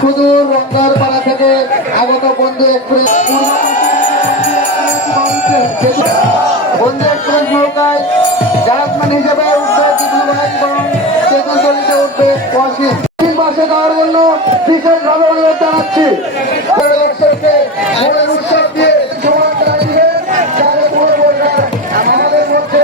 সুদূর রংদার পাড়া থেকে আগত বন্ধু এক্সপ্রেস বন্ধু এক্সপ্রেস নৌকায় জাহাজম্যান হিসেবে উঠবে জিতু ভাই এবং চেতন চলিতে উঠবে ওয়াসিম। পাশে যাওয়ার জন্য বিশেষভাবে অনুরোধ জানাচ্ছি। উৎসব দিয়ে আমাদের মধ্যে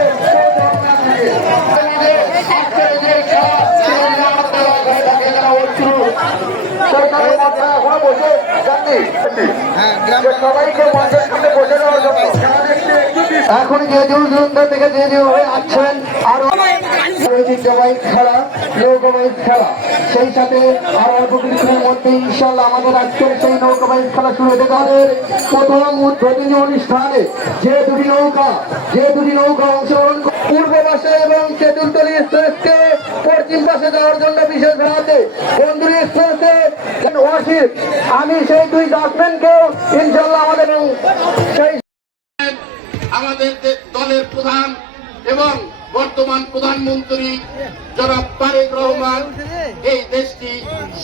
এখন যে দূর থেকে যে যেভাবে আসছেন আরো ঐতিহ্যবাহী খেলা নৌকাবাহিনী খেলা, সেই সাথে আরো অল্প কিছুক্ষণের মধ্যে ইনশাল্লাহ আমাদের আজকের সেই নৌকাবাহিনী খেলা শুরু হতে পারে। প্রথম উদ্বোধনী অনুষ্ঠানে যে দুটি নৌকা অংশগ্রহণ পূর্ব পাশে এবং তেঁতুলতলী এক্সপ্রেসকে পশ্চিম পাশে যাওয়ার জন্য বিশেষ ভাড়াতে বন্ধুরি এক্সপ্রেসে ওয়াসিম, আমি সেই দুই জাজমেন্টকেও ইনশাল্লাহ আমাদের সেই দলের প্রধান এবং বর্তমান প্রধানমন্ত্রী জনাব তারেক রহমান এই দেশটি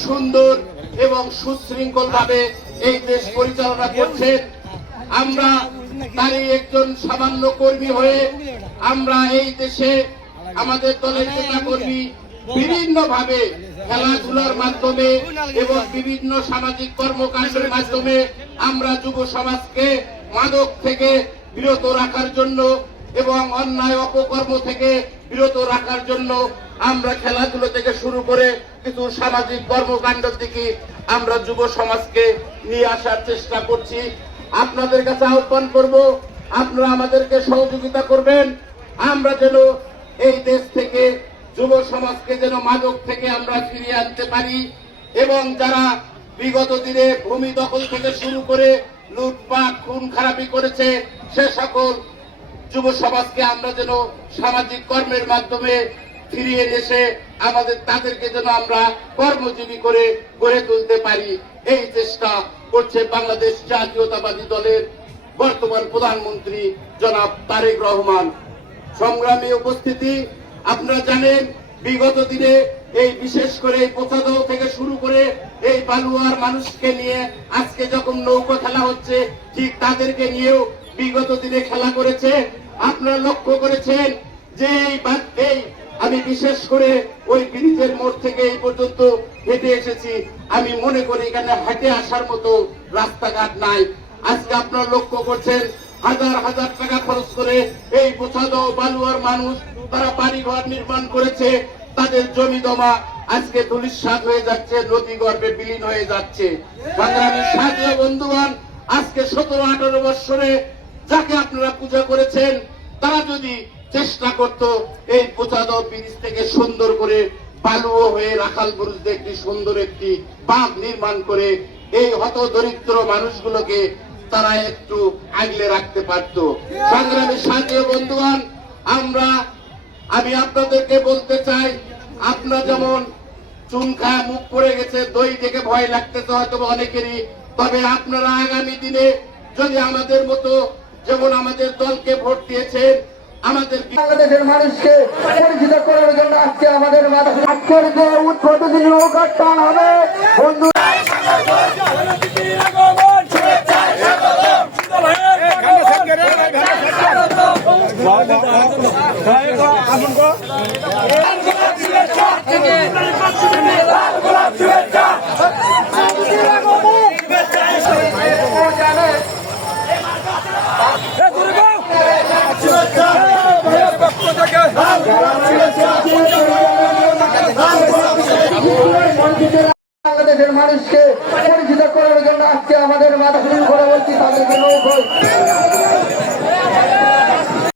সুন্দর এবং সুশৃঙ্খল ভাবে এই দেশ পরিচালনা করছেন। আমরা তারই একজন সামান্য কর্মী হয়ে আমরা এই দেশে আমাদের দলের নেতা কর্মী বিভিন্ন ভাবে খেলাধুলার মাধ্যমে এবং বিভিন্ন সামাজিক কর্মকাণ্ডের মাধ্যমে আমরা যুব সমাজকে মাদক থেকে বিরত রাখার জন্য এবং অন্যায় অপকর্ম থেকে বিরত রাখার জন্য আমরা খেলাধুলা থেকে শুরু করে কিছু সামাজিক কর্মকাণ্ডের দিকে আমরা যুব সমাজকে নিয়ে আসার চেষ্টা করছি। আপনাদের কাছে আহ্বান করব, আপনারা আমাদেরকে সহযোগিতা করবেন, আমরা যেন এই দেশ থেকে যুব সমাজকে যেন মাদক থেকে আমরা ফিরিয়ে আনতে পারি এবং যারা বিগত দিনে ভূমি দখল থেকে শুরু করে লুটপাট খুন খারাপি করেছে সে সকল যুব সমাজকে আমরা যেন সামাজিক কর্মের মাধ্যমে ফিরিয়ে এসে তাদেরকে যেন আমরা কর্মজীবী করে গড়ে তুলতে পারি, এই চেষ্টা করছে বাংলাদেশ জাতীয়তাবাদী দলের বর্তমান প্রধানমন্ত্রী জনাব তারেক রহমান। সংগ্রামী উপস্থিতি, আপনারা জানেন বিগত দিনে এই বিশেষ করে পোচাদহ থেকে শুরু করে এই বালুয়ার মানুষকে নিয়ে আজকে যখন নৌকা খেলা হচ্ছে ঠিক তাদেরকে নিয়েও বিগত দিনে খেলা করেছে। আপনারা লক্ষ্য করেছেন যে আমি বিশেষ করে ওই ব্রিজের মোড় থেকে এই পর্যন্ত হেঁটে এসেছি, আমি মনে করি এখানে হেঁটে আসার মতো রাস্তাঘাট নাই। আজকে আপনারা লক্ষ্য করছেন হাজার হাজার টাকা খরচ করে এই পোচাদহ বালুয়ার মানুষ তারা বাড়িঘর নির্মাণ করেছে, তাদের জমি জমা আজকে ধূলিসাৎ হয়ে যাচ্ছে, নদী গর্ভে বিলীন হয়ে যাচ্ছে। সংগ্রামী সাথী বন্ধুগণ, আজকে 17-18 বৎসরে যাকে আপনারা পূজা করেছেন তারা যদি চেষ্টা করত এই পোচাদহ ব্রিজ থেকে সুন্দর করে বালুও হয়ে রাখাল বুরুজে একটি সুন্দর একটি বাঁধ নির্মাণ করে এই হতদরিদ্র মানুষগুলোকে তারা একটু আগলে রাখতে পারত। সংগ্রামী সাথী বন্ধুগণ, আমি আপনাদেরকে বলতে চাই, আপনারা যেমন চুন খায় মুখ পড়ে গেছে, দই থেকে ভয় লাগতেছে হয়তো অনেকেরই, তবে আপনারা আগামী দিনে যদি আমাদের মতো যেমন আমাদের দলকে ভোট দিয়েছেন, আমাদের বাংলাদেশের মানুষকে পরিচিত করার জন্য আজকে আমাদের আজকের যে উদ্বোধনী নৌকার টান হবে বন্ধু বাংলাদেশের মানুষকে পরিচিত করার জন্য আজকে আমাদের মাথা শুরু করে বলছি তাদেরকে নৌকো